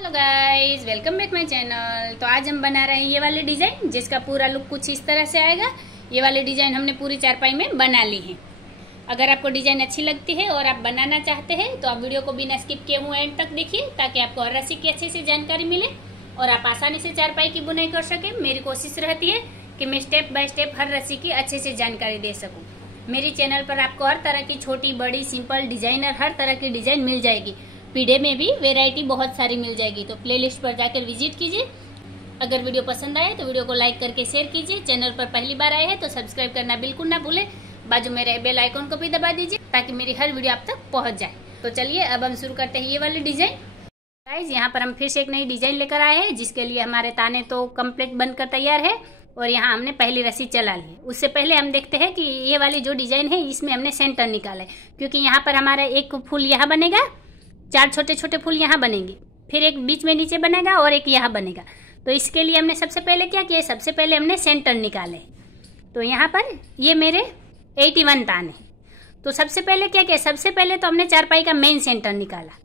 Hello guys, welcome back my channel. तो आज हम बना रहे हैं ये वाले डिजाइन, जिसका पूरा लुक कुछ इस तरह से आएगा। ये वाले डिजाइन हमने पूरी चारपाई में बना ली है। अगर आपको डिजाइन अच्छी लगती है और आप बनाना चाहते हैं तो आप वीडियो को बिना स्किप किए हुए एंड तक देखिए, ताकि आपको हर रस्सी की अच्छे से जानकारी मिले और आप आसानी से चारपाई की बुनाई कर सके। मेरी कोशिश रहती है कि मैं स्टेप बाय स्टेप हर रस्सी की अच्छे से जानकारी दे सकूँ। मेरी चैनल पर आपको हर तरह की छोटी बड़ी सिंपल डिजाइनर हर तरह की डिजाइन मिल जाएगी। पीढ़े में भी वैरायटी बहुत सारी मिल जाएगी, तो प्लेलिस्ट पर जाकर विजिट कीजिए। अगर वीडियो पसंद आए तो वीडियो को लाइक करके शेयर कीजिए। चैनल पर पहली बार आए हैं तो सब्सक्राइब करना बिल्कुल ना भूलें। बाजू में रहे बेल आइकन को भी दबा दीजिए, ताकि मेरी हर वीडियो आप तक पहुंच जाए। तो चलिए अब हम शुरू करते हैं ये वाली डिजाइन। गाइस, यहाँ पर हम फिर से एक नई डिजाइन लेकर आए हैं, जिसके लिए हमारे ताने तो कंप्लीट बनकर तैयार है और यहाँ हमने पहली रस्सी चला ली है। उससे पहले हम देखते हैं कि ये वाली जो डिजाइन है इसमें हमने सेंटर निकाला है, क्योंकि यहाँ पर हमारा एक फूल यहाँ बनेगा, 4 छोटे छोटे फूल यहाँ बनेंगे, फिर एक बीच में नीचे बनेगा और एक यहाँ बनेगा। तो इसके लिए हमने सबसे पहले क्या किया, सबसे पहले हमने सेंटर निकाले। तो यहाँ पर ये मेरे 81 ताने। तो सबसे पहले क्या किया, सबसे पहले तो हमने चारपाई का मेन सेंटर निकाला।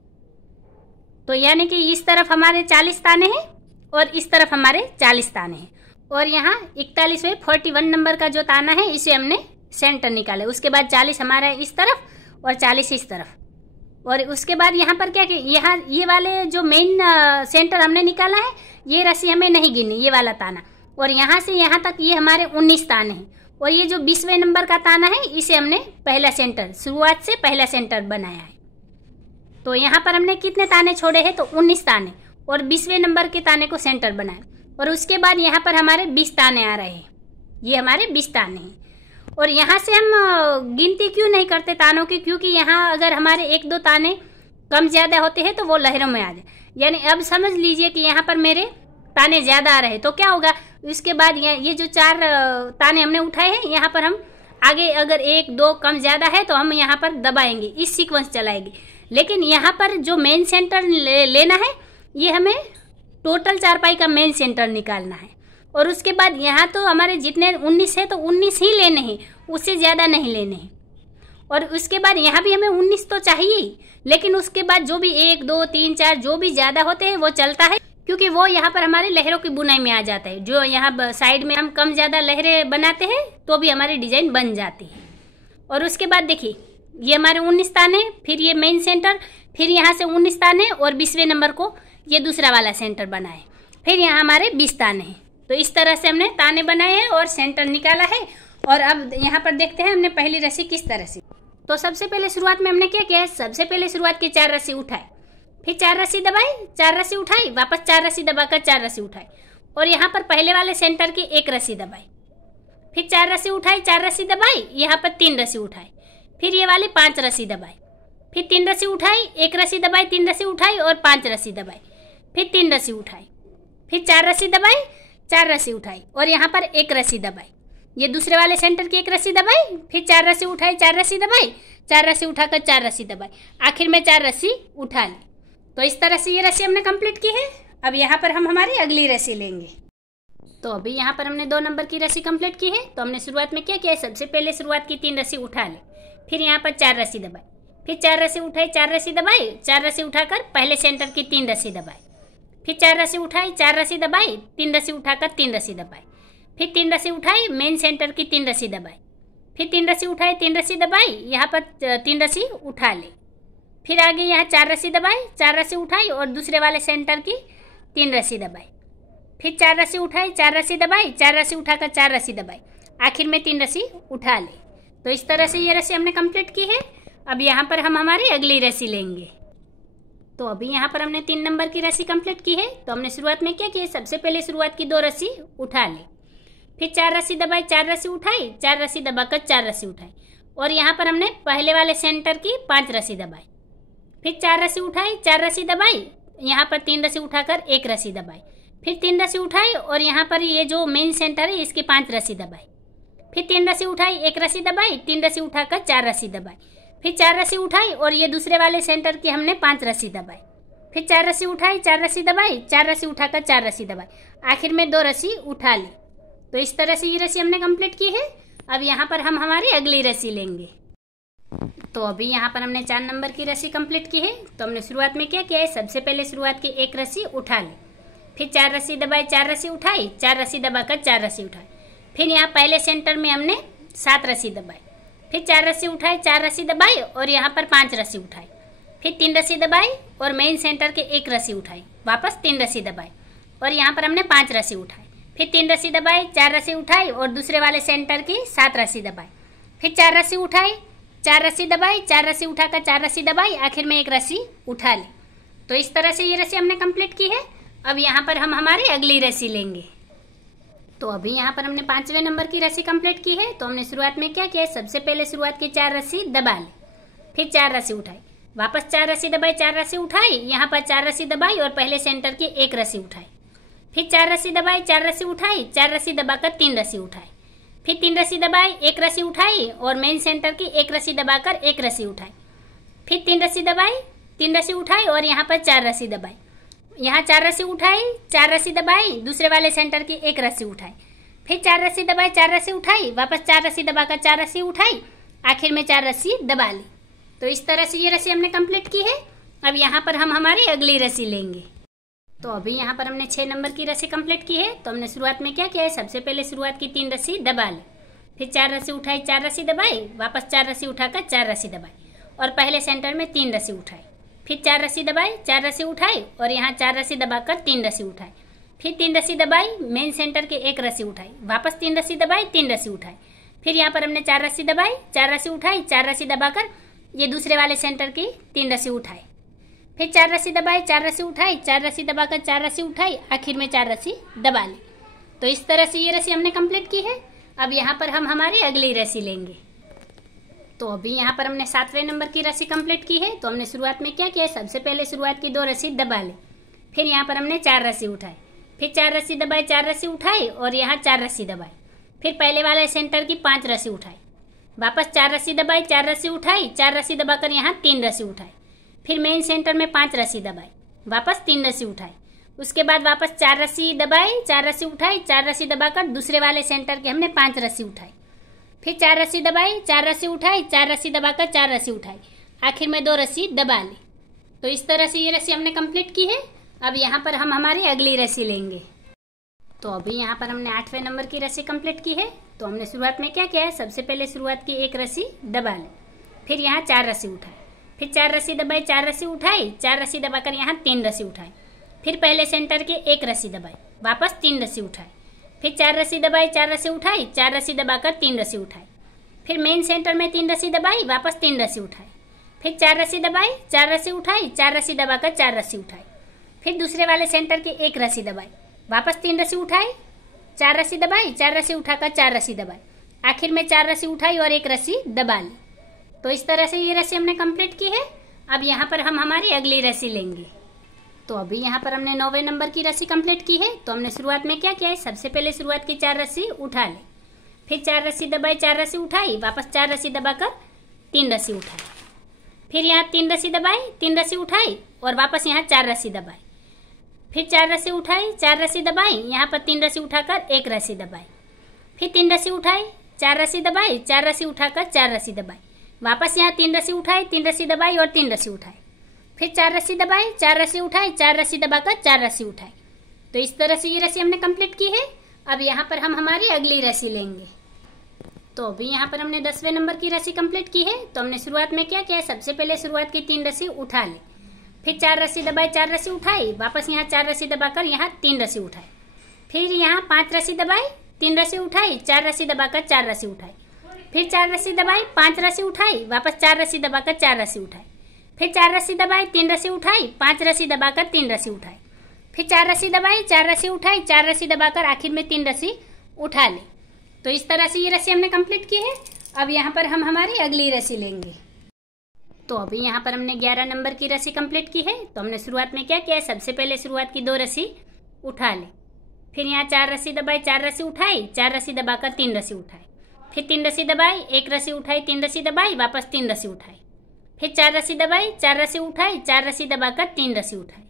तो यानी कि इस तरफ हमारे 40 ताने हैं और इस तरफ हमारे 40 ताने हैं, और यहाँ 41वें 41 नंबर का जो ताना है इसे हमने सेंटर निकाले। उसके बाद 40 हमारा इस तरफ और 40 इस तरफ, और उसके बाद यहाँ पर क्या कि यहाँ ये वाले जो मेन सेंटर हमने निकाला है, ये रस्सी हमें नहीं गिनी, ये वाला ताना, और यहाँ से यहाँ तक ये हमारे 19 ताने हैं। और ये जो 20वें नंबर का ताना है इसे हमने पहला सेंटर, शुरुआत से पहला सेंटर बनाया है। तो यहाँ पर हमने कितने ताने छोड़े हैं, तो 19 ताने, और 20वें नंबर के ताने को सेंटर बनाया। और उसके बाद यहाँ पर हमारे 20 ताने आ रहे हैं, ये हमारे 20 ताने हैं। और यहाँ से हम गिनती क्यों नहीं करते तानों की, क्योंकि यहाँ अगर हमारे 1-2 ताने कम ज़्यादा होते हैं तो वो लहरों में आ जाए। यानी अब समझ लीजिए कि यहाँ पर मेरे ताने ज़्यादा आ रहे हैं, तो क्या होगा, उसके बाद ये जो 4 ताने हमने उठाए हैं, यहाँ पर हम आगे अगर 1-2 कम ज़्यादा है तो हम यहाँ पर दबाएंगे, इस सीक्वेंस चलाएंगे। लेकिन यहाँ पर जो मेन सेंटर लेना है, ये हमें टोटल चारपाई का मेन सेंटर निकालना है। और उसके बाद यहाँ तो हमारे जितने 19 है तो 19 ही लेने हैं, उससे ज़्यादा नहीं लेने हैं। और उसके बाद यहाँ भी हमें 19 तो चाहिए ही, लेकिन उसके बाद जो भी 1, 2, 3, 4 जो भी ज़्यादा होते हैं वो चलता है, क्योंकि वो यहाँ पर हमारे लहरों की बुनाई में आ जाता है। जो यहाँ साइड में हम कम ज़्यादा लहरें बनाते हैं तो भी हमारी डिजाइन बन जाती है। और उसके बाद देखिए, ये हमारे 19 ताने, फिर ये मेन सेंटर, फिर यहाँ से 19 ताने और 20वें नंबर को ये दूसरा वाला सेंटर बनाए, फिर यहाँ हमारे 20 ताने हैं। तो इस तरह से हमने ताने बनाए हैं और सेंटर निकाला है। और अब यहाँ पर देखते हैं हमने पहली रस्सी किस तरह से। तो सबसे पहले शुरुआत में हमने क्या किया, सबसे पहले शुरुआत की 4 रस्सी उठाए, फिर 4 रस्सी दबाई, 4 रस्सी उठाई, वापस 4 रस्सी दबाकर 4 रस्सी उठाई, और यहाँ पर पहले वाले सेंटर की 1 रस्सी दबाई, फिर 4 रस्सी उठाई, 4 रस्सी दबाई, यहाँ पर 3 रस्सी उठाई, फिर ये वाली 5 रस्सी दबाई, फिर 3 रस्सी उठाई, 1 रस्सी दबाई, 3 रस्सी उठाई और 5 रस्सी दबाई, फिर 3 रस्सी उठाई, फिर 4 रस्सी दबाई, 4 रस्सी उठाई और यहाँ पर 1 रस्सी दबाई। ये दूसरे वाले सेंटर की 1 रस्सी दबाई, फिर 4 रस्सी उठाई, 4 रस्सी दबाई, 4 रस्सी उठाकर 4 रस्सी दबाई, आखिर में 4 रस्सी उठा ली। तो इस तरह से ये रस्सी हमने कंप्लीट की है। अब यहाँ पर हम हमारी अगली रस्सी लेंगे। तो अभी यहाँ पर हमने 2 नंबर की रस्सी कंप्लीट की है। तो हमने शुरुआत में क्या किया, सबसे पहले शुरुआत की 3 रस्सी उठा ली, फिर यहाँ पर 4 रस्सी दबाई, फिर 4 रस्सी उठाई, 4 रस्सी दबाई, 4 रस्सी उठाकर पहले सेंटर की 3 रस्सी दबाई, फिर 4 रस्सी उठाई, 4 रस्सी दबाई, 3 रस्सी उठाकर 3 रस्सी दबाई, फिर 3 रस्सी उठाई, मेन सेंटर की 3 रस्सी दबाई, फिर 3 रस्सी उठाई, 3 रस्सी दबाई, यहाँ पर 3 रस्सी उठा ली, फिर आगे यहाँ 4 रस्सी दबाई, 4 रस्सी उठाई और दूसरे वाले सेंटर की 3 रस्सी दबाई, फिर 4 रस्सी उठाई, 4 रस्सी दबाई, 4 रस्सी उठाकर 4 रस्सी दबाई, आखिर में 3 रस्सी उठा ली। तो इस तरह से ये रस्सी हमने कंप्लीट की है। अब यहाँ पर हम हमारी अगली रस्सी लेंगे। तो अभी यहाँ पर हमने 3 नंबर की रस्सी कंप्लीट की है। तो हमने शुरुआत में क्या किया, सबसे पहले शुरुआत की 2 रस्सी उठा ली, फिर 4 रस्सी दबाई, 4 रस्सी उठाई, 4 रस्सी दबाकर 4 रस्सी उठाई, और यहाँ पर हमने पहले वाले सेंटर की 5 रस्सी दबाई, फिर 4 रस्सी उठाई, 4 रस्सी दबाई, यहाँ पर 3 रस्सी उठाकर 1 रस्सी दबाई, फिर 3 रस्सी उठाई और यहाँ पर ये जो मेन सेंटर है इसकी 5 रस्सी दबाई, फिर 3 रस्सी उठाई, 1 रस्सी दबाई, 3 रस्सी उठाकर 4 रस्सी दबाई, फिर 4 रस्सी उठाई और ये दूसरे वाले सेंटर की हमने 5 रस्सी दबाई, फिर 4 रस्सी उठाई, 4 रस्सी दबाई, 4 रस्सी उठाकर 4 रस्सी दबाई, आखिर में 2 रस्सी उठा ली। तो इस तरह से ये रस्सी हमने कंप्लीट की है। अब यहाँ पर हम हमारी अगली रस्सी लेंगे। तो अभी यहाँ पर हमने 4 नंबर की रस्सी कंप्लीट की है। तो हमने शुरुआत में क्या किया है, सबसे पहले शुरुआत की 1 रस्सी उठा ली, फिर 4 रस्सी दबाई, 4 रस्सी उठाई, 4 रस्सी दबाकर 4 रस्सी उठाई, फिर यहाँ पहले सेंटर में हमने 7 रस्सी दबाई, फिर 4 रस्सी उठाई, 4 रस्सी दबाई और यहाँ पर 5 रस्सी उठाई, फिर 3 रस्सी दबाई और मेन सेंटर के 1 रस्सी उठाई, वापस 3 रस्सी दबाई और यहाँ पर हमने 5 रस्सी उठाई, फिर 3 रस्सी दबाई, 4 रस्सी उठाई और दूसरे वाले सेंटर की 7 रस्सी दबाई, फिर 4 रस्सी उठाई, 4 रस्सी दबाई, 4 रस्सी उठाकर 4 रस्सी दबाई, आखिर में 1 रस्सी उठा ली। तो इस तरह से ये रस्सी हमने कंप्लीट की है। अब यहाँ पर हम हमारी अगली रस्सी लेंगे। तो अभी यहाँ पर हमने 5वें नंबर की रस्सी कंप्लीट की है। तो हमने शुरुआत में क्या किया, सबसे पहले शुरुआत की 4 रस्सी दबा ली, फिर 4 रस्सी उठाई, वापस 4 रस्सी दबाई, 4 रस्सी उठाई, यहाँ पर 4 रस्सी दबाई और पहले सेंटर की 1 रस्सी उठाई, फिर 4 रस्सी दबाई, 4 रस्सी उठाई, 4 रस्सी दबाकर 3 रस्सी उठाई, फिर 3 रस्सी दबाई, 1 रस्सी उठाई और मेन सेंटर की 1 रस्सी दबाकर 1 रस्सी उठाई, फिर 3 रस्सी दबाई, 3 रस्सी उठाई और यहाँ पर 4 रस्सी दबाई, यहाँ 4 रस्सी उठाई, 4 रस्सी दबाई, दूसरे वाले सेंटर की 1 रस्सी उठाई, फिर 4 रस्सी दबाई, 4 रस्सी उठाई, वापस 4 रस्सी दबाकर 4 रस्सी उठाई, आखिर में 4 रस्सी दबा ली। तो इस तरह से ये रस्सी हमने कंप्लीट की है। अब यहाँ पर हम हमारी अगली रस्सी लेंगे। तो अभी यहाँ पर हमने 6 नंबर की रस्सी कंप्लीट की है। तो हमने शुरुआत में क्या किया है, सबसे पहले शुरुआत की 3 रस्सी दबा ली, फिर 4 रस्सी उठाई, 4 रस्सी दबाई, वापस 4 रस्सी उठाकर 4 रस्सी दबाई और पहले सेंटर में 3 रस्सी उठाई, फिर 4 रस्सी दबाई, 4 रस्सी उठाई और यहाँ 4 रस्सी दबाकर 3 रस्सी उठाई, फिर 3 रस्सी दबाई, मेन सेंटर के 1 रस्सी उठाई, वापस 3 रस्सी दबाई, 3 रस्सी उठाई, फिर यहाँ पर हमने 4 रस्सी दबाई, 4 रस्सी उठाई, 4 रस्सी दबाकर ये दूसरे वाले सेंटर की 3 रस्सी उठाई, फिर 4 रस्सी दबाई, 4 रस्सी उठाई, 4 रस्सी दबाकर 4 रस्सी उठाई, आखिर में 4 रस्सी दबा ली। तो इस तरह से ये रस्सी हमने कंप्लीट की है। अब यहाँ पर हम हमारी अगली रस्सी लेंगे। तो अभी यहाँ पर हमने 7वें नंबर की रस्सी कंप्लीट की है। तो हमने शुरुआत में क्या किया, सबसे पहले शुरुआत की 2 रस्सी दबा ली, फिर यहाँ पर हमने 4 रस्सी उठाई, फिर 4 रस्सी दबाई, 4 रस्सी उठाई और यहाँ 4 रस्सी दबाई, फिर पहले वाले सेंटर की 5 रस्सी उठाई, वापस 4 रस्सी दबाई, 4 रस्सी उठाई, 4 रस्सी दबाकर यहाँ 3 रस्सी उठाई, फिर मेन सेंटर में 5 रस्सी दबाई, वापस 3 रस्सी उठाई, उसके बाद वापस 4 रस्सी दबाई, 4 रस्सी उठाई, 4 रस्सी दबाकर दूसरे वाले सेंटर के हमने 5 रस्सी उठाई, फिर 4 रस्सी दबाई, 4 रस्सी उठाई, 4 रस्सी दबाकर 4 रस्सी उठाई, आखिर में 2 रस्सी दबा ली। तो इस तरह से ये रस्सी हमने कंप्लीट की है। अब यहाँ पर हम हमारी अगली रस्सी लेंगे। तो अभी यहाँ पर हमने 8वें नंबर की रस्सी कंप्लीट की है। तो हमने शुरुआत में क्या किया है, सबसे पहले शुरुआत की 1 रस्सी दबा ली, फिर यहाँ 4 रस्सी उठाई, फिर 4 रस्सी दबाई, 4 रस्सी उठाई, 4 रस्सी दबाकर यहाँ 3 रस्सी उठाई, फिर पहले सेंटर के 1 रस्सी दबाई, वापस 3 रस्सी उठाई, फिर 4 रस्सी दबाई, 4 रस्सी उठाई, 4 रस्सी दबाकर 3 रस्सी उठाई, फिर मेन सेंटर में 3 रस्सी दबाई, वापस 3 रस्सी उठाई, फिर 4 रस्सी दबाई, 4 रस्सी उठाई, 4 रस्सी दबाकर 4 रस्सी उठाई, फिर दूसरे वाले सेंटर की 1 रस्सी दबाई, वापस 3 रस्सी उठाई, 4 रस्सी दबाई, 4 रस्सी उठाकर 4 रस्सी दबाई, आखिर में 4 रस्सी उठाई और 1 रस्सी दबा ली। तो इस तरह से ये रस्सी हमने कंप्लीट की है। अब यहाँ पर हम हमारी अगली रस्सी लेंगे। तो अभी यहाँ पर हमने 9वें नंबर की रस्सी कंप्लीट की है। तो हमने शुरुआत में क्या किया है, सबसे पहले शुरुआत की 4 रस्सी उठा ली, फिर 4 रस्सी दबाई, 4 रस्सी उठाई, वापस 4 रस्सी दबाकर 3 रस्सी उठाई, फिर यहाँ 3 रस्सी दबाई, 3 रस्सी उठाई और वापस यहाँ 4 रस्सी दबाई, फिर 4 रस्सी उठाई, 4 रस्सी दबाई, यहाँ पर 3 रस्सी उठाकर 1 रस्सी दबाई, फिर 3 रस्सी उठाई, 4 रस्सी दबाई, 4 रस्सी उठाकर 4 रस्सी दबाई, वापस यहाँ 3 रस्सी उठाई, 3 रस्सी दबाई और 3 रस्सी उठाई, फिर 4 रस्सी दबाई, 4 रस्सी उठाई, 4 रस्सी दबाकर 4 रस्सी उठाई। तो इस तरह से ये रस्सी हमने कंप्लीट की है। अब यहाँ पर हम हमारी अगली रस्सी लेंगे। तो अभी यहाँ पर हमने 10वें नंबर की रस्सी कंप्लीट की है। तो हमने शुरुआत में क्या किया है, सबसे पहले शुरुआत की 3 रस्सी उठा ली, फिर 4 रस्सी दबाई, 4 रस्सी उठाई, वापस यहाँ 4 रस्सी दबाकर यहाँ 3 रस्सी उठाई, फिर यहाँ 5 रस्सी दबाई, 3 रस्सी उठाई, 4 रस्सी दबाकर 4 रस्सी उठाई, फिर 4 रस्सी दबाई, 5 रस्सी उठाई, वापस 4 रस्सी दबाकर 4 रस्सी उठाई, फिर 4 रस्सी दबाई, 3 रस्सी उठाई, 5 रस्सी दबाकर 3 रस्सी उठाई, फिर 4 रस्सी दबाई, 4 रस्सी उठाई, 4 रस्सी दबाकर आखिर में 3 रस्सी उठा ली। तो इस तरह से ये रस्सी हमने कंप्लीट की है। अब यहाँ पर हम हमारी अगली रस्सी लेंगे। तो अभी यहाँ पर हमने 11 नंबर की रस्सी कंप्लीट की है। तो हमने शुरुआत में क्या किया है, सबसे पहले शुरुआत की 2 रस्सी उठा ली, फिर यहाँ 4 रस्सी दबाई, 4 रस्सी उठाई, 4 रस्सी दबाकर 3 रस्सी उठाई, फिर 3 रस्सी दबाई, 1 रस्सी उठाई, 3 रस्सी दबाई, वापस 3 रस्सी उठाई, फिर 4 रस्सी दबाई, 4 रस्सी उठाई, 4 रस्सी दबाकर 3 रस्सी उठाई,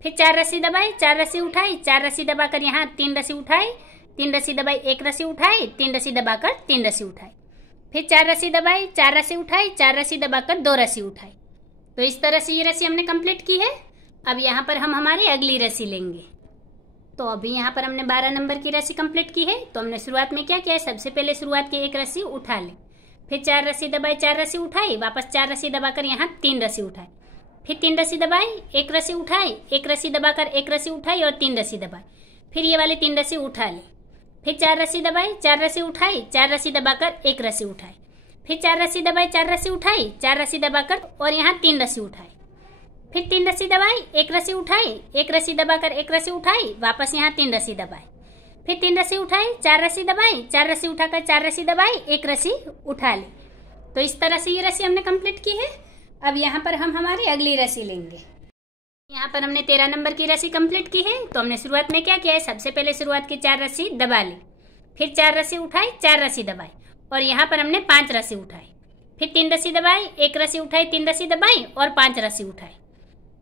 फिर 4 रस्सी दबाई, 4 रस्सी उठाई, 4 रस्सी दबाकर यहाँ 3 रस्सी उठाई, 3 रस्सी दबाई, 1 रस्सी उठाई, 3 रस्सी दबाकर 3 रस्सी उठाई, फिर 4 रस्सी दबाई, 4 रस्सी उठाई, 4 रस्सी दबाकर 2 रस्सी उठाई। तो इस तरह से ये रस्सी हमने कंप्लीट की है। अब यहाँ पर हम हमारी अगली रस्सी लेंगे। तो अभी यहाँ पर हमने 12 नंबर की रस्सी कंप्लीट की है। तो हमने शुरुआत में क्या किया है, सबसे पहले शुरुआत की एक रस्सी उठा ली, फिर 4 रस्सी दबाई, 4 रस्सी उठाई, वापस 4 रस्सी दबाकर यहाँ 3 रस्सी उठाई, फिर 3 रस्सी दबाई, 1 रस्सी उठाई, 1 रस्सी दबाकर 1 रस्सी उठाई और 3 रस्सी दबाई, फिर ये वाली 3 रस्सी उठा ली, फिर 4 रस्सी दबाई, 4 रस्सी उठाई, 4 रस्सी दबाकर 1 रस्सी उठाई, फिर 4 रस्सी दबाई, 4 रस्सी उठाई, 4 रस्सी दबाकर और यहाँ 3 रस्सी उठाई, फिर 3 रस्सी दबाई, 1 रस्सी उठाई, 1 रस्सी दबाकर 1 रस्सी उठाई, वापस यहाँ 3 रस्सी दबाई, फिर 3 रस्सी उठाई, 4 रस्सी दबाई, 4 रस्सी उठाकर 4 रस्सी दबाई, 1 रस्सी उठा ली। तो इस तरह से ये रस्सी हमने कंप्लीट की है। अब यहाँ पर हम हमारी अगली रस्सी लेंगे। यहाँ पर हमने 13 नंबर की रस्सी कंप्लीट की है। तो हमने शुरुआत में क्या किया है, सबसे पहले शुरुआत की 4 रस्सी दबा ली, फिर 4 रस्सी उठाई, 4 रस्सी दबाई और यहाँ पर हमने 5 रस्सी उठाई, फिर 3 रस्सी दबाई, 1 रस्सी उठाई, 3 रस्सी दबाई और 5 रस्सी उठाई,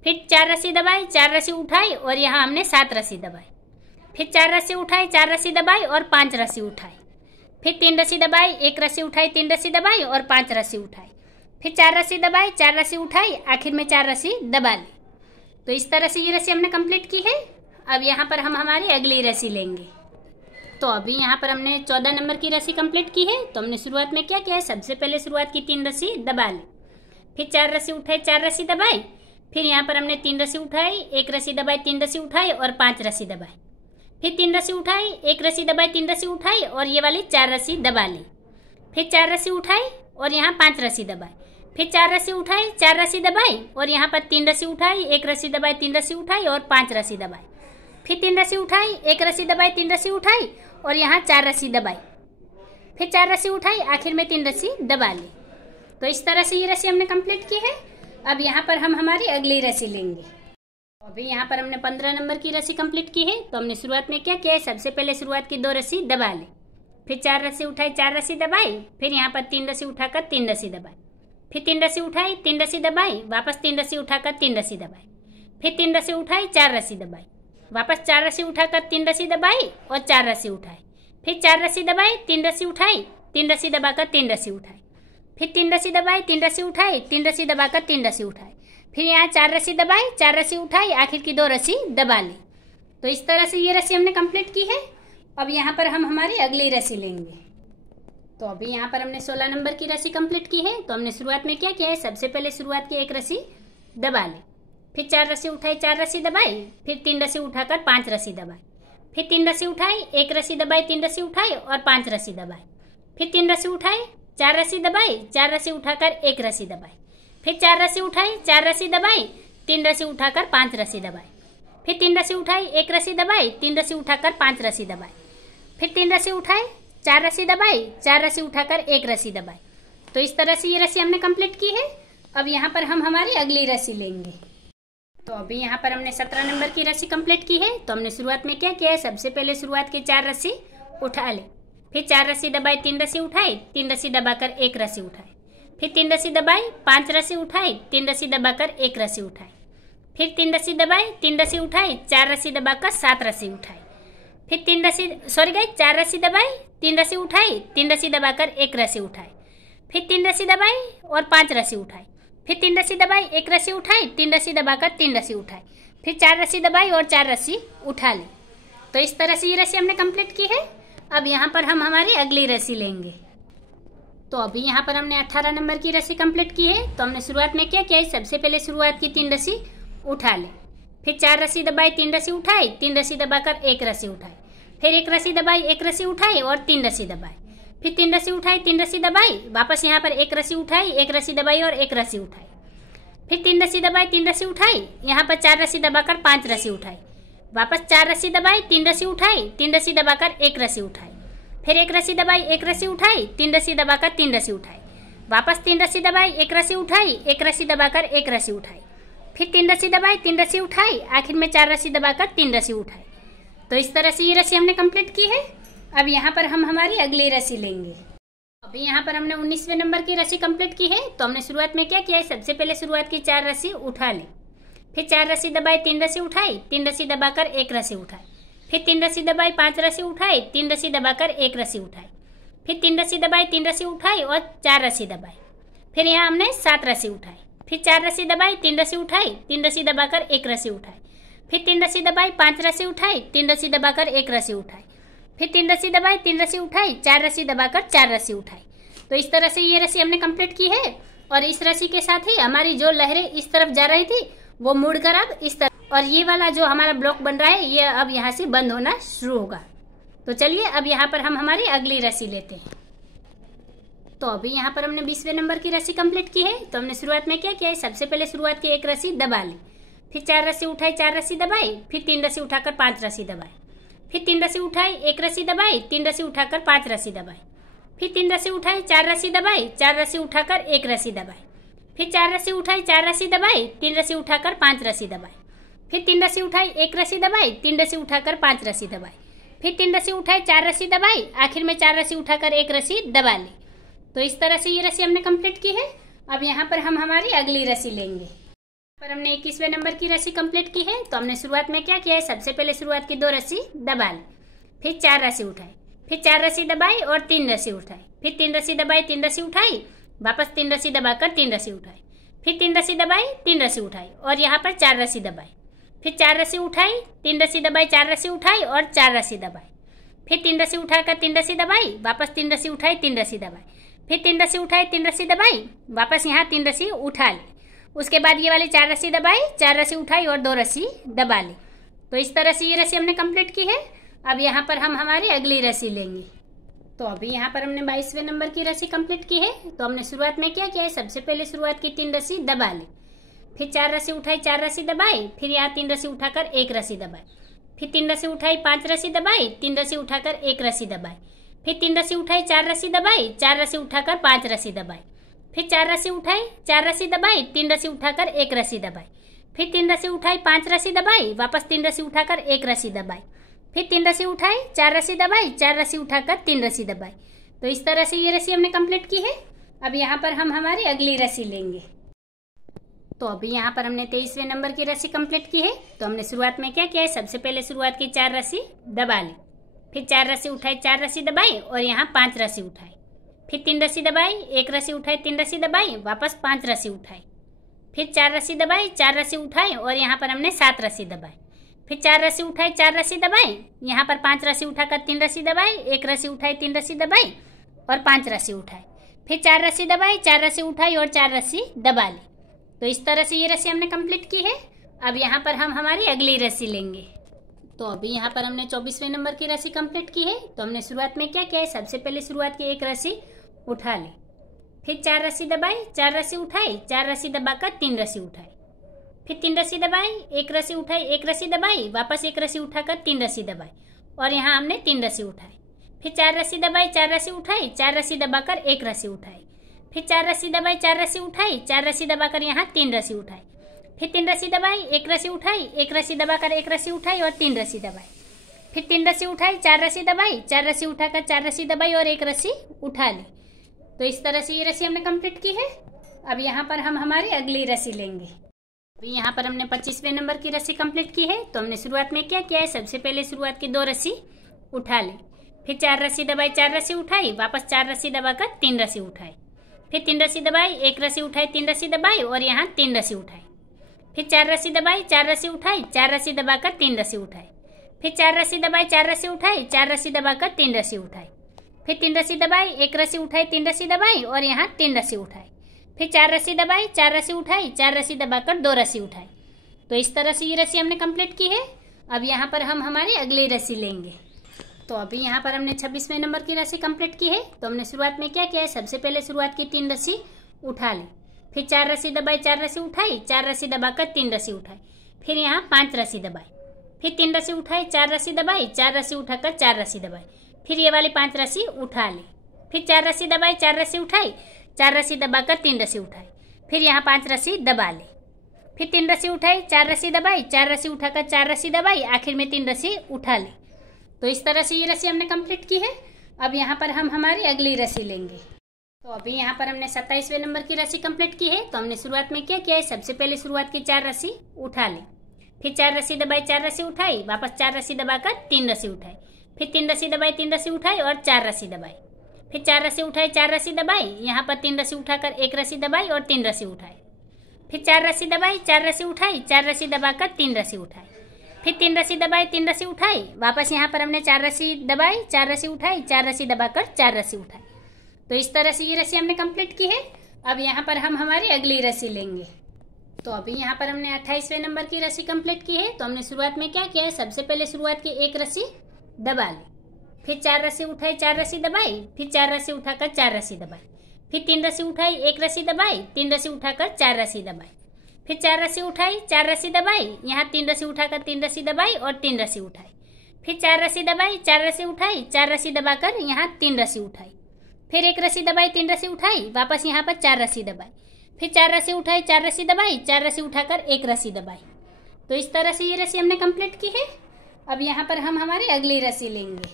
फिर 4 रस्सी दबाई, 4 रस्सी उठाई और यहाँ हमने 7 रस्सी दबाई, फिर 4 रस्सी उठाई, 4 रस्सी दबाई और 5 रस्सी उठाई, फिर 3 रस्सी दबाई, 1 रस्सी उठाई, 3 रस्सी दबाई और 5 रस्सी उठाई, फिर 4 रस्सी दबाई, 4 रस्सी उठाई, आखिर में 4 रस्सी दबा ली। तो इस तरह से ये रस्सी हमने कंप्लीट की है। अब यहाँ पर हम हमारी अगली रस्सी लेंगे। तो अभी यहाँ पर हमने 14 नंबर की रस्सी कंप्लीट की है। तो हमने शुरुआत में क्या किया है, सबसे पहले शुरुआत की 3 रस्सी दबा ली, फिर 4 रस्सी उठाई, 4 रस्सी दबाई, फिर यहाँ पर हमने 3 रस्सी उठाई, 1 रस्सी दबाई, 3 रस्सी उठाई और 5 रस्सी दबाई, फिर 3 रस्सी उठाई, 1 रस्सी दबाई, 3 रस्सी उठाई और ये वाली 4 रस्सी दबा ली, फिर 4 रस्सी उठाई और यहाँ 5 रस्सी दबाई, फिर 4 रस्सी उठाई, 4 रस्सी दबाई और यहाँ पर 3 रस्सी उठाई, 1 रस्सी दबाई, 3 रस्सी उठाई और 5 रस्सी दबाई, फिर 3 रस्सी उठाई, 1 रस्सी दबाई, 3 रस्सी उठाई और यहाँ 4 रस्सी दबाई, फिर 4 रस्सी उठाई, आखिर में 3 रस्सी दबा ली। तो इस तरह से ये रस्सी हमने कंप्लीट की है। अब यहाँ पर हम हमारी अगली रस्सी लेंगे। अभी यहाँ पर हमने 15 नंबर की रस्सी कंप्लीट की है। तो हमने शुरुआत में क्या किया है, सबसे पहले शुरुआत की 2 रस्सी दबा ली, फिर 4 रस्सी उठाई, 4 रस्सी दबाई, फिर यहाँ पर 3 रस्सी उठाकर 3 रस्सी दबाई, फिर 3 रस्सी उठाई, 3 रस्सी दबाई, वापस 3 रस्सी उठाकर 3 रस्सी दबाई, फिर 3 रस्सी उठाई, 4 रस्सी दबाई, वापस 4 रस्सी उठाकर 3 रस्सी दबाई और 4 रस्सी उठाई, फिर 4 रस्सी दबाई, 3 रस्सी उठाई, 3 रस्सी दबाकर 3 रस्सी उठाई, फिर 3 रस्सी दबाई, 3 रस्सी उठाई, 3 रस्सी दबाकर 3 रस्सी उठाई, फिर यहाँ 4 रस्सी दबाई, 4 रस्सी उठाई, आखिर की 2 रस्सी दबा ली। तो इस तरह से ये रस्सी हमने कंप्लीट की है। अब यहाँ पर हम हमारी अगली रस्सी लेंगे। तो अभी यहाँ पर हमने 16 नंबर की रस्सी कंप्लीट की है। तो हमने शुरुआत में क्या किया है, सबसे पहले शुरुआत की 1 रस्सी दबा ली, फिर 4 रस्सी उठाई, 4 रस्सी दबाई, फिर 3 रस्सी उठाकर 5 रस्सी दबाई, फिर 3 रस्सी उठाई, 1 रस्सी दबाई, 3 रस्सी उठाई और 5 रस्सी दबाई, फिर 3 रस्सी उठाई, 4 रस्सी दबाई, 4 रस्सी उठाकर 1 रस्सी दबाई, फिर 4 रस्सी उठाई, 4 रस्सी दबाई, 3 रस्सी उठाकर 5 रस्सी दबाई, फिर 3 रस्सी उठाई, 1 रस्सी दबाई, 3 रस्सी उठाकर 5 रस्सी दबाई, फिर 3 रस्सी उठाई, 4 रस्सी दबाई, 4 रस्सी उठाकर 1 रस्सी दबाई। तो इस तरह से ये रस्सी हमने कंप्लीट की है। अब यहाँ पर हम हमारी अगली रस्सी लेंगे। तो अभी यहाँ पर हमने 17 नंबर की रस्सी कंप्लीट की है। तो हमने शुरुआत में क्या किया है, सबसे पहले शुरुआत की 4 रस्सी उठा ली, फिर 4 रस्सी दबाई, 3 रस्सी उठाई, 3 रस्सी दबाकर 1 रस्सी उठाई, फिर 3 रस्सी दबाई, 5 रस्सी उठाई, 3 रस्सी दबाकर 1 रस्सी उठाई, फिर 3 रस्सी दबाई, 3 रस्सी उठाई, 4 रस्सी दबाकर 7 रस्सी उठाई, फिर 4 रस्सी दबाई, 3 रस्सी उठाई, 3 रस्सी दबाकर 1 रस्सी उठाई, फिर 3 रस्सी दबाई और 5 रस्सी उठाई, फिर 3 रस्सी दबाई, 1 रस्सी उठाई, 3 रस्सी दबाकर 3 रस्सी उठाई, फिर 4 रस्सी दबाई और 4 रस्सी उठा ली। तो इस तरह से ये रस्सी हमने कंप्लीट की है। अब यहाँ पर हम हमारी अगली रस्सी लेंगे। तो अभी यहाँ पर हमने 18 नंबर की रस्सी कंप्लीट की है। तो हमने शुरुआत में क्या किया है, सबसे पहले शुरुआत की 3 रस्सी उठा ली, फिर 4 रस्सी दबाई, 3 रस्सी उठाई, 3 रस्सी दबाकर 1 रस्सी उठाई, फिर 1 रस्सी दबाई, 1 रस्सी उठाई और 3 रस्सी दबाई, फिर 3 रस्सी उठाई, 3 रस्सी दबाई, वापस यहाँ पर 1 रस्सी उठाई, 1 रस्सी दबाई और 1 रस्सी उठाई, फिर 3 रस्सी दबाई, 3 रस्सी उठाई, यहाँ पर 4 रस्सी दबाकर 5 रस्सी उठाई, वापस 4 रस्सी दबाई, 3 रस्सी उठाई, 3 रस्सी दबाकर 1 रस्सी उठाई, फिर 1 रस्सी दबाई, 1 रस्सी उठाई, 3 रस्सी दबाकर 3 रस्सी उठाई, वापस 3 रस्सी दबाई, 1 रस्सी उठाई, 1 रस्सी दबाकर 1 रस्सी उठाई, फिर 3 रस्सी दबाई, 3 रस्सी उठाई, आखिर में 4 रस्सी दबाकर 3 रस्सी उठाई। तो इस तरह से ये रस्सी हमने कंप्लीट की है। अब यहाँ पर हम हमारी अगली रस्सी लेंगे। अभी यहाँ पर हमने 19वें नंबर की रस्सी कंप्लीट की है। तो हमने शुरुआत में क्या किया है, सबसे पहले शुरुआत की 4 रस्सी उठा ली, फिर 4 रस्सी दबाई, 3 रस्सी उठाई, 3 रस्सी दबाकर 1 रस्सी उठाई, फिर 3 रस्सी दबाई, 5 रस्सी उठाई, 3 रस्सी दबाकर 1 रस्सी उठाई, फिर 3 रस्सी दबाई, 3 रस्सी उठाई और 4 रस्सी दबाई। फिर यहाँ हमने 7 रस्सी उठाई, फिर 4 रस्सी दबाई, 3 रस्सी उठाई, 3 रस्सी दबाकर 1 रस्सी उठाई, फिर 3 रस्सी दबाई, 5 रस्सी उठाई, 3 रस्सी दबाकर 1 रस्सी उठाई, फिर 3 रस्सी दबाई, 3 रस्सी उठाई, 4 रस्सी दबाकर 4 रस्सी उठाई। तो इस तरह से ये रस्सी हमने कंप्लीट की है। और इस रस्सी के साथ ही हमारी जो लहरें इस तरफ जा रही थी वो मुड़कर अब इस तरफ, और ये वाला जो हमारा ब्लॉक बन रहा है ये अब यहाँ से बंद होना शुरू होगा। तो चलिए अब यहाँ पर हम हमारी अगली रस्सी लेते हैं। तो अभी यहाँ पर हमने 20वें नंबर की रस्सी कंप्लीट की है। तो हमने शुरुआत में क्या किया है, सबसे पहले शुरुआत की 1 रस्सी दबा ली, फिर 4 रस्सी उठाई, 4 रस्सी दबाई, फिर 3 रस्सी उठाकर 5 रस्सी दबाई, फिर 3 रस्सी उठाई, 1 रस्सी दबाई, 3 रस्सी उठाकर 5 रस्सी दबाई, फिर 3 रस्सी उठाई, 4 रस्सी दबाई, 4 रस्सी उठाकर 1 रस्सी दबाई, फिर 4 रस्सी उठाई, 4 रस्सी दबाई, 3 रस्सी उठाकर 5 रस्सी दबाई, फिर 3 रस्सी उठाई, 1 रस्सी दबाई, 3 रस्सी उठाकर 5 रस्सी दबाई, फिर 3 रस्सी उठाई, 4 रस्सी दबाई, आखिर में 4 रस्सी उठाकर 1 रस्सी दबा ली। तो इस तरह से ये रस्सी हमने कंप्लीट की है। अब यहाँ पर हम हमारी अगली रस्सी लेंगे। पर हमने 21वें नंबर की रस्सी कंप्लीट की है। तो हमने शुरुआत में क्या किया है, सबसे पहले शुरुआत की 2 रस्सी दबा ली, फिर 4 रस्सी उठाई, फिर 4 रस्सी दबाई और 3 रस्सी उठाई, फिर 3 रस्सी दबाई, 3 रस्सी उठाई, वापस 3 रस्सी दबाकर 3 रस्सी उठाई, फिर 3 रस्सी दबाई, 3 रस्सी उठाई और यहाँ पर 4 रस्सी दबाई, फिर 4 रस्सी उठाई, 3 रस्सी दबाई, 4 रस्सी उठाई और 4 रस्सी दबाई, फिर 3 रस्सी उठाकर 3 रस्सी दबाई, वापस 3 रस्सी उठाई, 3 रस्सी दबाई, फिर 3 रस्सी उठाई, 3 रस्सी दबाई, वापस यहाँ 3 रस्सी उठा ली। उसके बाद ये वाली 4 रस्सी दबाई, 4 रस्सी उठाई और 2 रस्सी दबा ली। तो इस तरह से ये रस्सी हमने कंप्लीट की है। अब यहाँ पर हम हमारी अगली रस्सी लेंगे। तो अभी यहाँ पर हमने 22वें नंबर की रस्सी कंप्लीट की है। तो हमने शुरुआत में क्या किया है, सबसे पहले शुरुआत की 3 रस्सी दबा ली, फिर 4 रस्सी उठाई, 4 रस्सी दबाई, फिर यहाँ 3 रस्सी उठाकर 1 रस्सी दबाई, फिर 3 रस्सी उठाई, 5 रस्सी दबाई, 3 रस्सी उठाकर 1 रस्सी दबाई, फिर 3 रस्सी उठाई, 4 रस्सी दबाई, 4 रस्सी उठाकर 5 रस्सी दबाई, फिर 4 रस्सी उठाई, 4 रस्सी दबाई, 3 रस्सी उठाकर 1 रस्सी दबाई, फिर 3 रस्सी उठाई, 5 रस्सी दबाई, वापस 3 रस्सी उठाकर 1 रस्सी दबाई, फिर 3 रस्सी उठाई, 4 रस्सी दबाई, 4 रस्सी उठाकर 3 रस्सी दबाई। तो इस तरह से ये रस्सी हमने कंप्लीट की है। अब यहाँ पर हम हमारी अगली रस्सी लेंगे। तो अभी यहाँ पर हमने 23वें नंबर की रस्सी कंप्लीट की है। तो हमने शुरुआत में क्या किया है, सबसे पहले शुरुआत की 4 रस्सी दबा ली, फिर 4 रस्सी उठाई, 4 रस्सी दबाई और यहाँ 5 रस्सी उठाई, फिर 3 रस्सी दबाई, 1 रस्सी उठाई, 3 रस्सी दबाई, वापस 5 रस्सी उठाई, फिर 4 रस्सी दबाई, 4 रस्सी उठाई और यहाँ पर हमने 7 रस्सी दबाई, फिर 4 रस्सी उठाई, 4 रस्सी दबाई, यहाँ पर 5 रस्सी उठाकर 3 रस्सी दबाई, 1 रस्सी उठाई, 3 रस्सी दबाई और 5 रस्सी उठाई, फिर 4 रस्सी दबाई, 4 रस्सी उठाई और 4 रस्सी दबा ली। तो इस तरह से ये रस्सी हमने कंप्लीट की है। अब यहाँ पर हम हमारी अगली रस्सी लेंगे। तो अभी यहाँ पर हमने 24वें नंबर की रस्सी कंप्लीट की है। तो हमने शुरुआत में क्या किया है, सबसे पहले शुरुआत की 1 रस्सी उठा ली, फिर 4 रस्सी दबाई, 4 रस्सी उठाई, 4 रस्सी दबाकर 3 रस्सी उठाई, फिर 3 रस्सी दबाई, 1 रस्सी उठाई, 1 रस्सी दबाई, वापस 1 रस्सी उठाकर 3 रस्सी दबाई और यहाँ हमने 3 रस्सी उठाई, फिर 4 रस्सी दबाई, 4 रस्सी उठाई, 4 रस्सी दबाकर 1 रस्सी उठाई, फिर 4 रस्सी दबाई, 4 रस्सी उठाई, 4 रस्सी दबाकर यहाँ 3 रस्सी उठाई, फिर 3 रस्सी दबाई, 1 रस्सी उठाई, 1 रस्सी दबाकर 1 रस्सी उठाई और 3 रस्सी दबाई, फिर 3 रस्सी उठाई, 4 रस्सी दबाई, 4 रस्सी उठाकर 4 रस्सी दबाई और 1 रस्सी उठा ली। तो इस तरह से ये रस्सी हमने कंप्लीट की है। अब यहाँ पर हम हमारी अगली रस्सी लेंगे। अभी यहाँ पर हमने 25वें नंबर की रस्सी कंप्लीट की है। तो हमने शुरुआत में क्या किया है, सबसे पहले शुरुआत की 2 रस्सी उठा ली, फिर 4 रस्सी दबाई, 4 रस्सी उठाई, वापस 4 रस्सी दबाकर 3 रस्सी उठाई, फिर 3 रस्सी दबाई, 1 रस्सी उठाई, 3 रस्सी दबाई और यहाँ 3 रस्सी उठाई, फिर 4 रस्सी दबाई, 4 रस्सी उठाई, 4 रस्सी दबाकर 3 रस्सी उठाई, फिर 4 रस्सी दबाई, 4 रस्सी उठाई, 4 रस्सी दबाकर 3 रस्सी उठाई, फिर 3 रस्सी दबाई, 1 रस्सी उठाई, 3 रस्सी दबाई और यहाँ 3 रस्सी उठाई, फिर 4 रस्सी दबाई, 4 रस्सी उठाई, 4 रस्सी दबाकर 2 रस्सी उठाई। तो इस तरह से ये रस्सी हमने कंप्लीट की है। अब यहाँ पर हम हमारी अगली रस्सी लेंगे। तो अभी यहाँ पर हमने 26वें नंबर की रस्सी कंप्लीट की है। तो हमने शुरुआत में क्या किया है, सबसे पहले शुरुआत की 3 रस्सी उठा ली, फिर 4 रस्सी दबाई, 4 रस्सी उठाई, 4 रस्सी दबाकर 3 रस्सी उठाई, फिर यहाँ 5 रस्सी दबाई, फिर 3 रस्सी उठाई, 4 रस्सी दबाई, 4 रस्सी उठाकर 4 रस्सी दबाई, फिर ये वाली 5 रस्सी उठा ली, फिर 4 रस्सी दबाई, 4 रस्सी उठाई, 4 रस्सी दबाकर 3 रस्सी उठाई, फिर यहाँ 5 रस्सी दबा ली, फिर 3 रस्सी उठाई, 4 रस्सी दबाई, 4 रस्सी उठाकर 4 रस्सी दबाई, आखिर में 3 रस्सी उठा ली। तो इस तरह से ये रस्सी हमने कंप्लीट की है। अब यहाँ पर हम हमारी अगली रस्सी लेंगे। तो अभी यहाँ पर हमने 27वें नंबर की रस्सी कंप्लीट की है। तो हमने शुरुआत में क्या किया है, सबसे पहले शुरुआत की 4 रस्सी उठा ली, फिर 4 रस्सी दबाई, 4 रस्सी उठाई, वापस 4 रस्सी दबाकर 3 रस्सी उठाई, फिर 3 रस्सी दबाई, 3 रस्सी उठाई और 4 रस्सी दबाई, फिर 4 रस्सी उठाई, 4 रस्सी दबाई, यहाँ पर 3 रस्सी उठाकर 1 रस्सी दबाई और 3 रस्सी उठाई। फिर 4 रस्सी दबाई, 4 रस्सी उठाई, 4 रस्सी दबाकर 3 रस्सी उठाई। फिर 3 रस्सी दबाई, 3 रस्सी उठाई, वापस यहाँ पर हमने 4 रस्सी दबाई, 4 रस्सी उठाई, 4 रस्सी दबाकर 4 रस्सी उठाई। तो इस तरह से ये रस्सी हमने कंप्लीट की है। अब यहाँ पर हम हमारी अगली रस्सी लेंगे। तो अभी यहाँ पर हमने 28वें नंबर की रस्सी कंप्लीट की है। तो हमने शुरुआत में क्या किया है, सबसे पहले शुरुआत की 1 रस्सी दबा ली, फिर 4 रस्सी उठाई, 4 रस्सी दबाई, फिर 4 रस्सी उठाकर 4 रस्सी दबाई, फिर 3 रस्सी उठाई, 1 रस्सी दबाई, 3 रस्सी उठाकर 4 रस्सी दबाई, फिर 4 रस्सी उठाई, 4 रस्सी दबाई, यहाँ 3 रस्सी उठाकर 3 रस्सी दबाई और 3 रस्सी उठाई, फिर 4 रस्सी दबाई, 4 रस्सी उठाई, 4 रस्सी दबाकर यहाँ 3 रस्सी उठाई, फिर 1 रस्सी दबाई, 3 रस्सी उठाई, वापस यहाँ पर 4 रस्सी दबाई, फिर 4 रस्सी उठाई, 4 रस्सी दबाई, 4 रस्सी उठाकर 1 रस्सी दबाई। तो इस तरह से ये रस्सी हमने कंप्लीट की है। अब यहाँ पर हम हमारी अगली रस्सी लेंगे।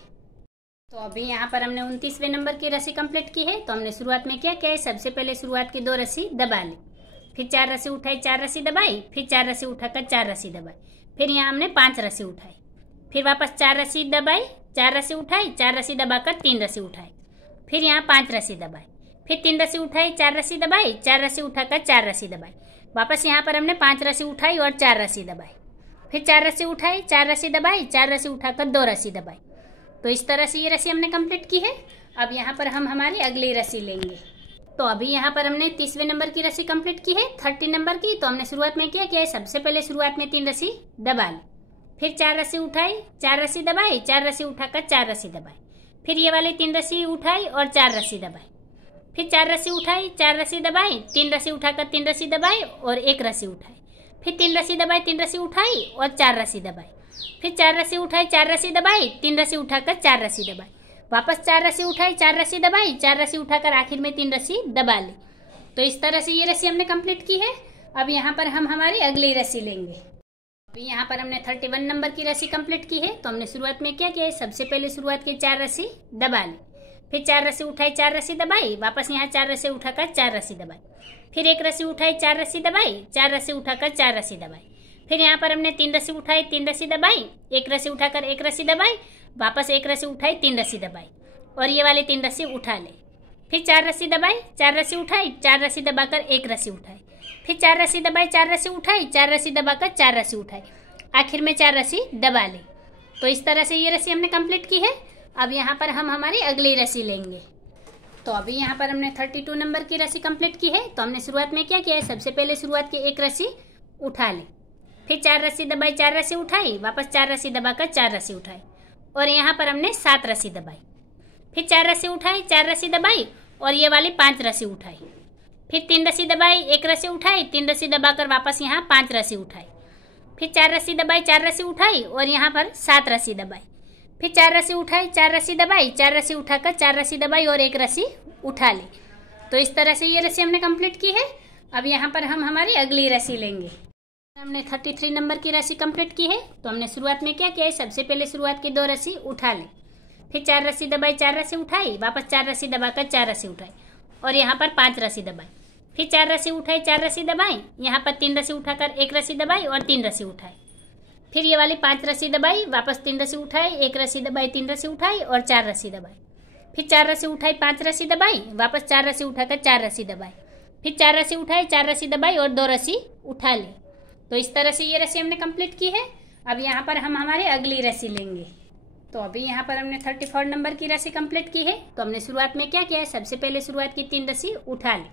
तो अभी यहाँ पर हमने 29वें नंबर की रस्सी कंप्लीट की है। तो हमने शुरुआत में क्या किया है, सबसे पहले शुरुआत की 2 रस्सी दबा ली, फिर 4 रस्सी उठाई, 4 रस्सी दबाई, फिर 4 रस्सी उठाकर 4 रस्सी दबाई, फिर यहाँ हमने 5 रस्सी उठाई, फिर वापस 4 रस्सी दबाई, 4 रस्सी उठाई, 4 रस्सी दबाकर 3 रस्सी उठाई, फिर यहाँ 5 रस्सी दबाई, फिर 3 रस्सी उठाई, 4 रस्सी दबाई, 4 रस्सी उठाकर 4 रस्सी दबाई, वापस यहाँ पर हमने 5 रस्सी उठाई और 4 रस्सी दबाई, फिर 4 रस्सी उठाई, 4 रस्सी दबाई, 4 रस्सी उठाकर 2 रस्सी दबाई। तो इस तरह से ये रस्सी हमने कंप्लीट की है। अब यहाँ पर हम हमारी अगली रस्सी लेंगे। तो अभी यहाँ पर हमने 30वें नंबर की रस्सी कंप्लीट की है, 30 नंबर की। तो हमने शुरुआत में क्या किया है, सबसे पहले शुरुआत में 3 रस्सी दबा ली, फिर 4 रस्सी उठाई, 4 रस्सी दबाई, 4 रस्सी उठाकर 4 रस्सी दबाई, फिर ये वाली 3 रस्सी उठाई और 4 रस्सी दबाई, फिर 4 रस्सी उठाई, 4 रस्सी दबाई, 3 रस्सी उठाकर 3 रस्सी दबाई और 1 रस्सी उठाई, फिर 3 रस्सी दबाई, 3 रस्सी उठाई और 4 रस्सी दबाई, फिर 4 रस्सी उठाई, 4 रस्सी दबाई, 3 रस्सी उठाकर 4 रस्सी दबाई, वापस 4 रस्सी उठाई, 4 रस्सी दबाई, 4 रस्सी उठाकर आखिर में 3 रस्सी दबा ली। तो इस तरह से ये रस्सी हमने कंप्लीट की है। अब यहाँ पर हम हमारी अगली रस्सी लेंगे। अभी यहाँ पर हमने 31 नंबर की रस्सी कंप्लीट की है। तो हमने शुरुआत में क्या किया है, सबसे पहले शुरुआत की 4 रस्सी दबा ली, फिर 4 रस्सी उठाई, 4 रस्सी दबाई, वापस यहाँ 4 रस्सी उठाकर 4 रस्सी दबाई, फिर 1 रस्सी उठाई, 4 रस्सी दबाई, 4 रस्सी उठाकर 4 रस्सी दबाई, फिर यहाँ पर हमने 3 रस्सी उठाई, 3 रस्सी दबाई, 1 रस्सी उठाकर 1 रस्सी दबाई, वापस 1 रस्सी उठाई, 3 रस्सी दबाई और ये वाले 3 रस्सी उठा ले, फिर 4 रस्सी दबाई, 4 रस्सी उठाई, 4 रस्सी दबाकर 1 रस्सी उठाई, फिर 4 रस्सी दबाई, 4 रस्सी उठाई, 4 रस्सी दबाकर 4 रस्सी उठाई, आखिर में 4 रस्सी दबा ली। तो इस तरह से ये रस्सी हमने कंप्लीट की है। अब यहाँ पर हम हमारी अगली रस्सी लेंगे। तो अभी यहाँ पर हमने 32 नंबर की रस्सी कंप्लीट की है। तो हमने शुरुआत में क्या किया है, सबसे पहले शुरुआत की 1 रस्सी उठा ली, फिर 4 रस्सी दबाई, 4 रस्सी उठाई, वापस 4 रस्सी दबाकर 4 रस्सी उठाई और यहाँ पर हमने 7 रस्सी दबाई, फिर 4 रस्सी उठाई, 4 रस्सी दबाई और ये वाली 5 रस्सी उठाई, फिर 3 रस्सी दबाई, 1 रस्सी उठाई, 3 रस्सी दबाकर वापस यहाँ 5 रस्सी उठाई, फिर 4 रस्सी दबाई, 4 रस्सी उठाई और यहाँ पर 7 रस्सी दबाई, फिर 4 रस्सी उठाई, 4 रस्सी दबाई, 4 रस्सी उठाकर 4 रस्सी दबाई और 1 रस्सी उठा ली। तो इस तरह से ये रस्सी हमने कंप्लीट की है। अब यहाँ पर हम हमारी अगली रस्सी लेंगे। हमने 33 नंबर की रस्सी कंप्लीट की है। तो हमने शुरुआत में क्या किया है, सबसे पहले शुरुआत की 2 रस्सी उठा ली, फिर 4 रस्सी दबाई, 4 रस्सी उठाई, वापस 4 रस्सी दबाकर 4 रस्सी उठाई और यहाँ पर 5 रस्सी दबाई, फिर 4 रस्सी उठाई, 4 रस्सी दबाई, यहाँ पर 3 रस्सी उठाकर 1 रस्सी दबाई और 3 रस्सी उठाई, फिर ये वाली 5 रस्सी दबाई, वापस 3 रस्सी उठाई, 1 रस्सी दबाई, 3 रस्सी उठाई और 4 रस्सी दबाई, फिर 4 रस्सी उठाई, 5 रस्सी दबाई, वापस 4 रस्सी उठाकर 4 रस्सी दबाई, फिर 4 रस्सी उठाई, 4 रस्सी दबाई और 2 रस्सी उठा ली। तो इस तरह से ये रस्सी हमने कंप्लीट की है। अब यहाँ पर हम हमारी अगली रस्सी लेंगे। तो अभी यहाँ पर हमने 34 नंबर की रस्सी कंप्लीट की है। तो हमने शुरुआत में क्या किया है, सबसे पहले शुरुआत की 3 रस्सी उठा ली,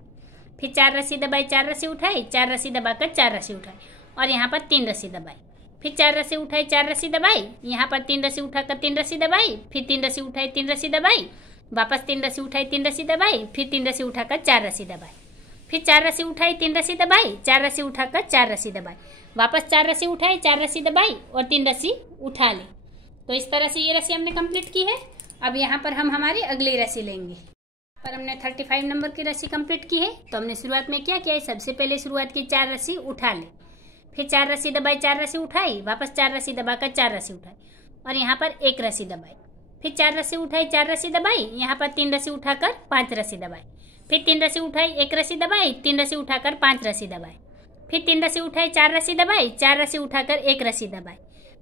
फिर 4 रस्सी दबाई, 4 रस्सी उठाई, 4 रस्सी दबाकर 4 रस्सी उठाई और यहाँ पर 3 रस्सी दबाई, फिर 4 रस्सी उठाई, 4 रस्सी दबाई, यहाँ पर 3 रस्सी उठाकर 3 रस्सी दबाई, फिर 3 रस्सी उठाई, 3 रस्सी दबाई, वापस 3 रस्सी उठाई, 3 रस्सी दबाई, फिर 3 रस्सी उठाकर 4 रस्सी दबाई, फिर 4 रस्सी उठाई, 3 रस्सी दबाई, 4 रस्सी उठाकर 4 रस्सी दबाई, वापस 4 रस्सी उठाई, 4 रस्सी दबाई और 3 रस्सी उठा ली। तो इस तरह से ये रस्सी हमने कंप्लीट की है। अब यहाँ पर हम हमारी अगली रस्सी लेंगे। पर हमने 35 नंबर की रस्सी कंप्लीट की है। तो हमने शुरुआत में क्या किया है, सबसे पहले शुरुआत की 4 रस्सी उठा ली, फिर 4 रस्सी दबाई, 4 रस्सी उठाई, वापस 4 रस्सी दबाकर 4 रस्सी उठाई और यहाँ पर 1 रस्सी दबाई, फिर 4 रस्सी उठाई, 4 रस्सी दबाई, यहाँ पर 3 रस्सी उठाकर 5 रस्सी दबाई, फिर 3 रस्सी उठाई, 1 रस्सी दबाई, 3 रस्सी उठाकर 5 रस्सी दबाई, फिर 3 रस्सी उठाई, 4 रस्सी दबाई, 4 रस्सी उठाकर 1 रस्सी दबाई,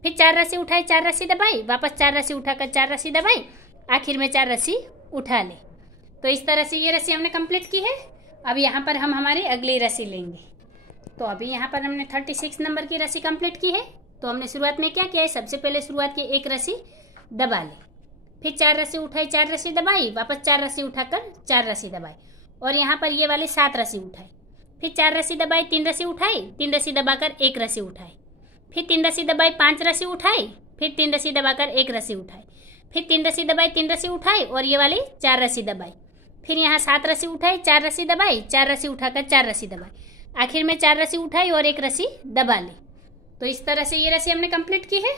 फिर 4 रस्सी उठाई, 4 रस्सी दबाई, वापस 4 रस्सी उठाकर 4 रस्सी दबाई, आखिर में 4 रस्सी उठा ले। तो इस तरह से ये रस्सी हमने कंप्लीट की है। अब यहाँ पर हम हमारी अगली रस्सी लेंगे। तो अभी यहाँ पर हमने 36 नंबर की रस्सी कंप्लीट की है। तो हमने शुरुआत में क्या किया है, सबसे पहले शुरुआत की एक रस्सी दबा ली, फिर 4 रस्सी उठाई, 4 रस्सी दबाई, वापस 4 रस्सी उठाकर 4 रस्सी दबाई, और यहाँ पर ये वाली 7 रस्सी उठाई, फिर 4 रस्सी दबाई, 3 रस्सी उठाई, 3 रस्सी दबाकर 1 रस्सी उठाई, फिर 3 रस्सी दबाई, 5 रस्सी उठाई, फिर 3 रस्सी दबाकर 1 रस्सी उठाई, फिर 3 रस्सी दबाई, 3 रस्सी उठाई, और ये वाली 4 रस्सी दबाई, फिर यहाँ 7 रस्सी उठाई, 4 रस्सी दबाई, 4 रस्सी उठाकर 4 रस्सी दबाई, आखिर में 4 रस्सी उठाई और 1 रस्सी दबा ली। तो इस तरह से ये रस्सी हमने कंप्लीट की है।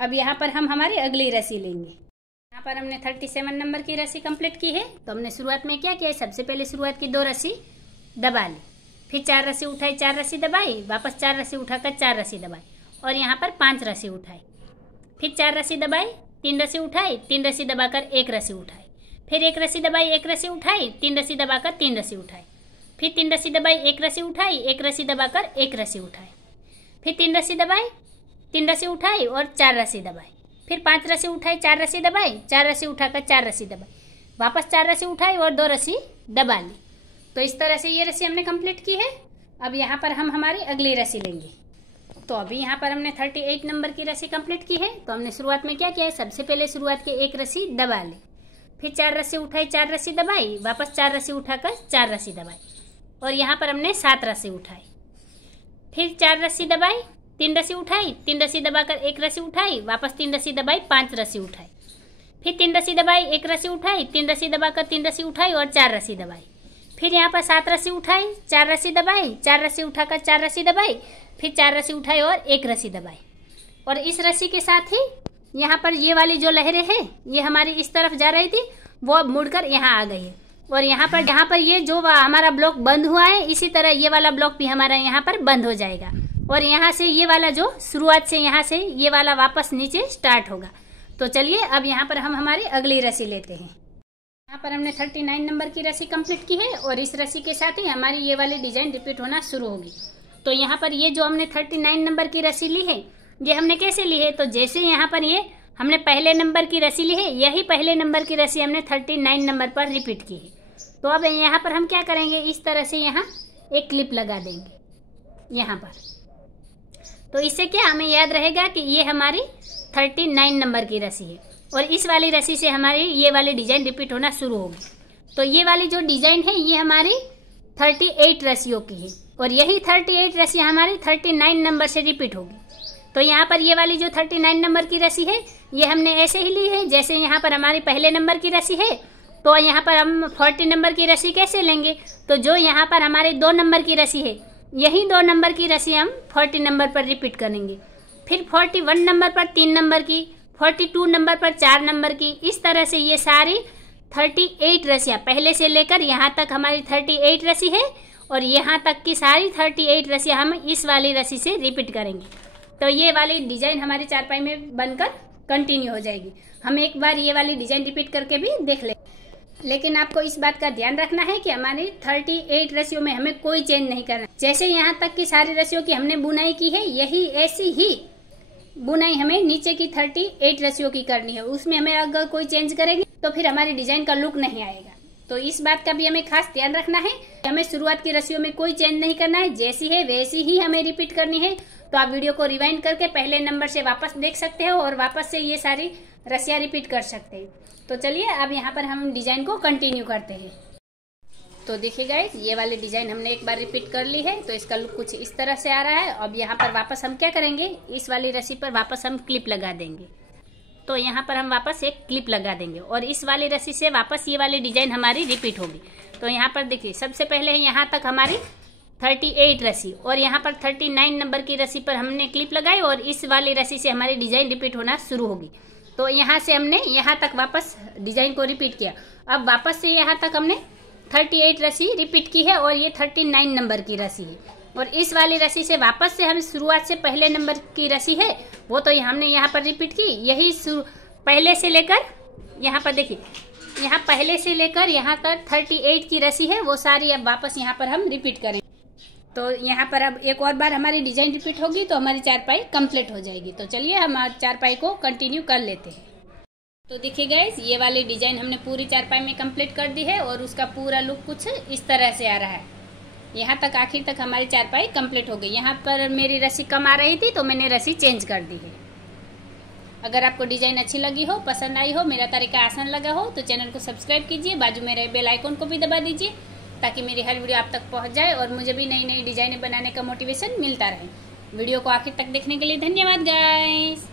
अब यहाँ पर हम हमारी अगली रस्सी लेंगे। यहाँ पर हमने 37 नंबर की रस्सी कंप्लीट की है। तो हमने शुरुआत में क्या किया है, सबसे पहले शुरुआत की 2 रस्सी दबा ली, फिर 4 रस्सी उठाई, 4 रस्सी दबाई, वापस 4 रस्सी उठाकर 4 रस्सी दबाई, और यहाँ पर 5 रस्सी उठाई, फिर 4 रस्सी दबाई, 3 रस्सी उठाई, 3 रस्सी दबाकर 1 रस्सी उठाई, फिर 1 रस्सी दबाई, 1 रस्सी उठाई, 3 रस्सी दबाकर 3 रस्सी उठाई, फिर 3 रस्सी दबाई, 1 रस्सी उठाई, 1 रस्सी दबाकर 1 रस्सी उठाई, फिर 3 रस्सी दबाई, 3 रस्सी उठाई और 4 रस्सी दबाई, फिर 5 रस्सी उठाई, 4 रस्सी दबाई, 4 रस्सी उठाकर 4 रस्सी दबाई, वापस 4 रस्सी उठाई और 2 रस्सी दबा ली। तो इस तरह से ये रस्सी हमने कंप्लीट की है। अब यहाँ पर हम हमारी अगली रस्सी लेंगे। तो अभी यहाँ पर हमने 38 नंबर की रस्सी कंप्लीट की है। तो हमने शुरुआत में क्या किया है, सबसे पहले शुरुआत की 1 रस्सी दबा ली, फिर 4 रस्सी उठाई, 4 रस्सी दबाई, वापस 4 रस्सी उठाकर 4 रस्सी दबाई, और यहाँ पर हमने 7 रस्सी उठाई, फिर 4 रस्सी दबाई, 3 रस्सी उठाई, 3 रस्सी दबाकर 1 रस्सी उठाई, वापस 3 रस्सी दबाई, 5 रस्सी उठाई, फिर 3 रस्सी दबाई, 1 रस्सी उठाई, 3 रस्सी दबाकर 3 रस्सी उठाई और 4 रस्सी दबाई, फिर यहाँ पर 7 रस्सी उठाई, 4 रस्सी दबाई, 4 रस्सी उठाकर 4 रस्सी दबाई, फिर 4 रस्सी उठाई और 1 रस्सी दबाई। और इस रस्सी के साथ ही यहाँ पर ये वाली जो लहरें हैं, ये हमारी इस तरफ जा रही थी, वो अब मुड़कर यहाँ आ गई है, और यहाँ पर ये जो हमारा ब्लॉक बंद हुआ है, इसी तरह ये वाला ब्लॉक भी हमारा यहाँ पर बंद हो जाएगा, और यहाँ से ये वाला जो शुरुआत से यहाँ से ये वाला वापस नीचे स्टार्ट होगा। तो चलिए अब यहाँ पर हम हमारी अगली रस्सी लेते हैं। यहाँ पर हमने 39 नंबर की रस्सी कंप्लीट की है, और इस रस्सी के साथ ही हमारी ये वाली डिजाइन रिपीट होना शुरू होगी। तो यहाँ पर ये जो हमने 39 नंबर की रस्सी ली है, ये हमने कैसे ली है, तो जैसे यहाँ पर ये हमने पहले नंबर की रस्सी ली है, यही पहले नंबर की रस्सी हमने 39 नंबर पर रिपीट की है। तो अब यहाँ पर हम क्या करेंगे, इस तरह से यहाँ एक क्लिप लगा देंगे यहाँ पर। तो इससे क्या हमें याद रहेगा कि ये हमारी 39 नंबर की रस्सी है, और इस वाली रस्सी से हमारी ये वाली डिजाइन रिपीट होना शुरू होगी। तो ये वाली जो डिजाइन है, ये हमारी 38 रस्सियों की है, और यही 38 रस्सी हमारी 39 नंबर से रिपीट होगी। तो यहाँ पर ये वाली जो 39 नंबर की रस्सी है, ये हमने ऐसे ही ली है जैसे यहाँ पर हमारी पहले नंबर की रस्सी है। तो यहाँ पर हम 40 नंबर की रस्सी कैसे लेंगे, तो जो यहाँ पर हमारे 2 नंबर की रस्सी है, यही 2 नंबर की रस्सी हम 40 नंबर पर रिपीट करेंगे, फिर 41 नंबर पर 3 नंबर की, 42 नंबर पर 4 नंबर की, इस तरह से ये सारी 38 रस्सियाँ पहले से लेकर यहाँ तक हमारी 38 रस्सी है, और यहाँ तक की सारी 38 रस्सियाँ हम इस वाली रस्सी से रिपीट करेंगे। तो ये वाली डिजाइन हमारी चारपाई में बनकर कंटिन्यू हो जाएगी। हम एक बार ये वाली डिजाइन रिपीट करके भी देख लें, लेकिन आपको इस बात का ध्यान रखना है कि हमारी 38 रस्सियों में हमें कोई चेंज नहीं करना। जैसे यहाँ तक की सारी रस्सियों की हमने बुनाई की है, यही ऐसी ही बुनाई हमें नीचे की 38 रस्सियों की करनी है। उसमें हमें अगर कोई चेंज करेंगे तो फिर हमारी डिजाइन का लुक नहीं आएगा। तो इस बात का भी हमें खास ध्यान रखना है। हमें शुरुआत की रस्सियों में कोई चेंज नहीं करना है, जैसी है वैसी ही हमें रिपीट करनी है। तो आप वीडियो को रिवाइंड करके पहले नंबर से वापस देख सकते हो और वापस से ये सारी रस्सियाँ रिपीट कर सकते हैं। तो चलिए अब यहाँ पर हम डिजाइन को कंटिन्यू करते हैं। तो देखिए गाइस, ये वाली डिजाइन हमने एक बार रिपीट कर ली है, तो इसका लुक कुछ इस तरह से आ रहा है। अब यहाँ पर वापस हम क्या करेंगे, इस वाली रस्सी पर वापस हम क्लिप लगा देंगे। तो यहाँ पर हम वापस एक क्लिप लगा देंगे और इस वाली रस्सी से वापस ये वाली डिजाइन हमारी रिपीट होगी। तो यहाँ पर देखिए, सबसे पहले यहाँ तक हमारी 38 रस्सी और यहाँ पर 39 नंबर की रस्सी पर हमने क्लिप लगाई और इस वाली रस्सी से हमारी डिजाइन रिपीट होना शुरू होगी। तो यहाँ से हमने यहाँ तक वापस डिजाइन को रिपीट किया। अब वापस से यहाँ तक हमने 38 रस्सी रिपीट की है और ये 39 नंबर की रस्सी है। और इस वाली रस्सी से वापस से हम शुरुआत से पहले नंबर की रस्सी है वो तो हमने यहाँ पर रिपीट की। यही पहले से लेकर यहाँ पर देखिए, यहाँ पहले से लेकर यहाँ तक 38 की रस्सी है, वो सारी अब वापस यहाँ पर हम रिपीट करें। तो यहाँ पर अब एक और बार हमारी डिजाइन रिपीट होगी तो हमारी चारपाई कंप्लीट हो जाएगी। तो चलिए हम चारपाई को कंटिन्यू कर लेते हैं। तो देखिए गाइस, ये वाली डिजाइन हमने पूरी चारपाई में कंप्लीट कर दी है और उसका पूरा लुक कुछ इस तरह से आ रहा है। यहाँ तक आखिर तक हमारी चारपाई कंप्लीट हो गई। यहाँ पर मेरी रस्सी कम आ रही थी तो मैंने रस्सी चेंज कर दी है। अगर आपको डिजाइन अच्छी लगी हो, पसंद आई हो, मेरा तरीका आसान लगा हो तो चैनल को सब्सक्राइब कीजिए, बाजू में रहे बेल आइकन को भी दबा दीजिए ताकि मेरी हर वीडियो आप तक पहुँच जाए और मुझे भी नई नई डिजाइनें बनाने का मोटिवेशन मिलता रहे। वीडियो को आखिर तक देखने के लिए धन्यवाद गाइस।